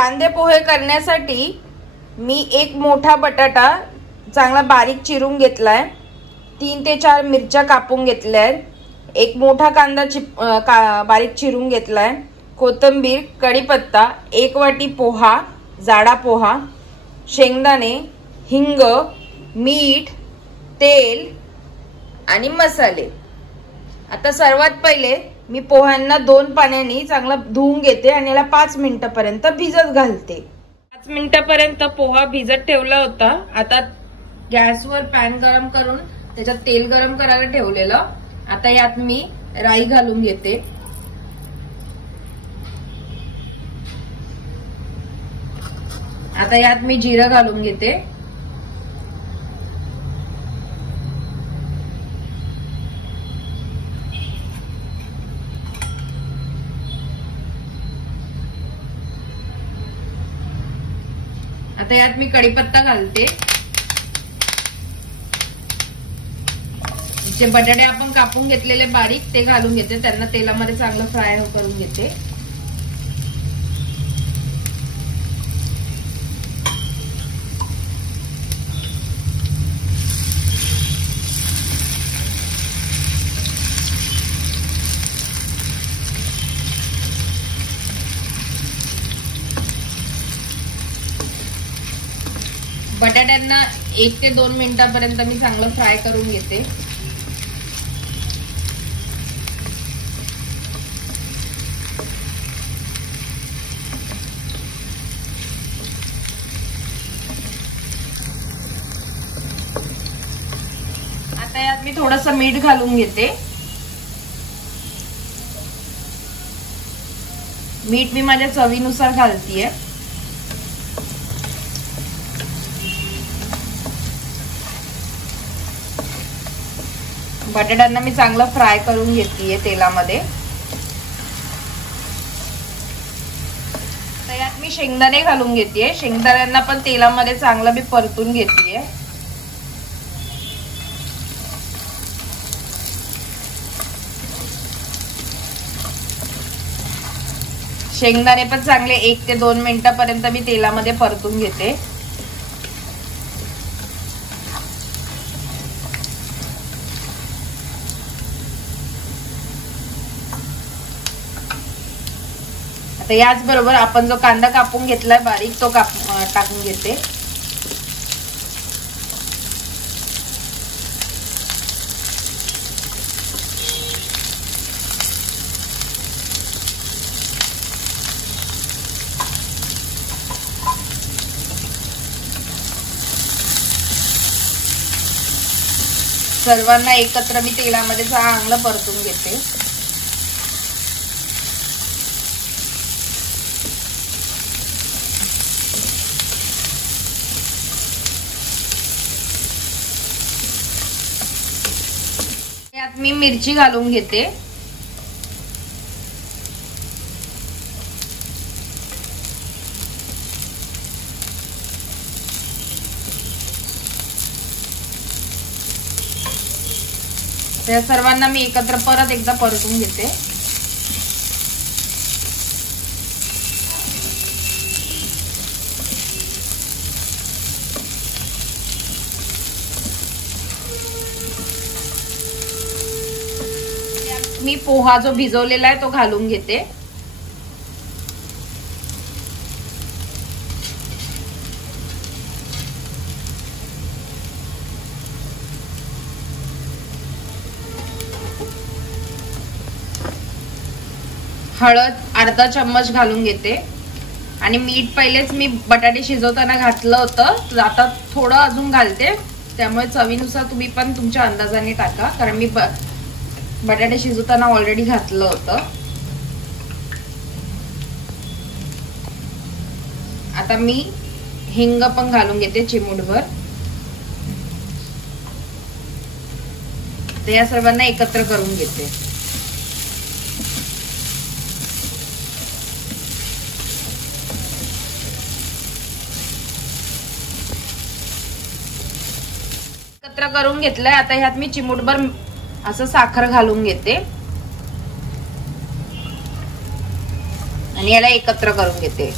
कांदे पोहे करण्यासाठी मी एक मोठा बटाटा चांगला बारीक चिरून घेतलाय, 3 ते 4 मिरच्या कापून घेतल्या आहेत, एक मोठा कांदा बारीक चिरून घेतलाय, कोथिंबीर, कढीपत्ता, 1 वाटी पोहा, जाडा पोहा, शेंगदाणे, हिंग, मीठ, तेल आणि मसाले। आता सर्वात पहिले मी पोह्यांना 2 पाण्याने चांगलं धुवून घेते आणि याला 5 मिनिटांपर्यंत भिजत घालते। 5 मिनिटांपर्यंत पोहा भिजत ठेवला होता। आता गॅसवर पॅन गरम करून त्याच्यात तेल गरम करायला ठेवलेलं। आता यात मी राई घालून घेते, आता यात मी जिरं घालून घेते, आता यात मी कढीपत्ता घालते, जे बटाटे आपण कापून घेतलेले बारीक ते घालून घेते, त्यांना तेलामध्ये चांगलं फ्राय करून घेते। बटाट्यांना 1 ते 2 मिनिटांपर्यंत मी चांगलं फ्राय करून घेते। आता यात मी थोडंसं मीठ घालून घेते, मीठ मी माझ्या चवीनुसार घालतीये। बटाट्यांना मी चांगलं फ्राय करून घेतलीये तेलामध्ये। तर यात मी शेंगदाणे घालून घेतेय, शेंगदाण्यांना पण तेलामध्ये चांगलं मी परतून घेतेय। शेंगदाणे पण चांगले 1 ते 2 मिनिटांपर्यंत मी तेलामध्ये परतून घेते। याच बरोबर आपण जो कांदा कापून घेतलाय बारीक तो टाकून घेते। सर्वांना एकत्र मी तेलामध्ये चांगलं परतून घेते। यात मी मिरची घालून घेते, त्या सर्वांना मी एकत्र परत एकदा परतून घेते। मी पोहा जो भिजवलेला आहे तो घालून घेते, हळद अर्धा चम्मच घालून घेते आणि मीठ पहिलेच मी बटाटे शिजवताना घातलं होतं, आता थोडं अजून घालते, त्यामुळे चवीनुसार तुम्ही पण तुमच्या अंदाजाने टाका, कारण मी बटाटे शिजवताना ऑलरेडी घातलं होतं। आता मी हिंग पण घालून घेते चिमूटभर। तर या सर्वांना एकत्र करून घेते। एकत्र करून घेतलंय। आता ह्यात मी चिमूटभर असं साखर घालून घेते आणि याला एकत्र करून घेते।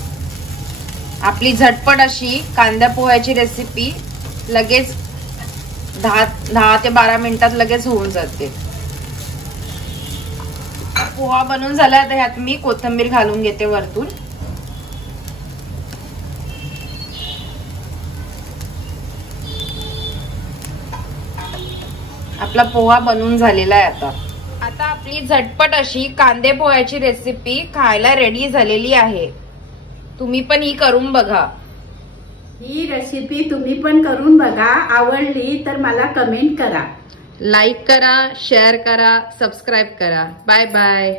आपली झटपट अशी कांदा पोह्याची रेसिपी लगेच 10 ते 12 मिनिटात लगेच होऊन जाते। पोहा बनवून झाला, आता ह्यात मी कोथिंबीर घालून घेते वरतून। आपला पोहा बनवून झालेला आहे। आता आपली झटपट अशी कांदे पोह्याची रेसिपी खायला रेडी झालेली आहे। तुम्ही पण ही करून बघा। ही रेसिपी तुम्ही पण करून बघा, आवडली तर मला कमेंट करा, लाईक करा, शेअर करा, सबस्क्राईब करा। Bye bye.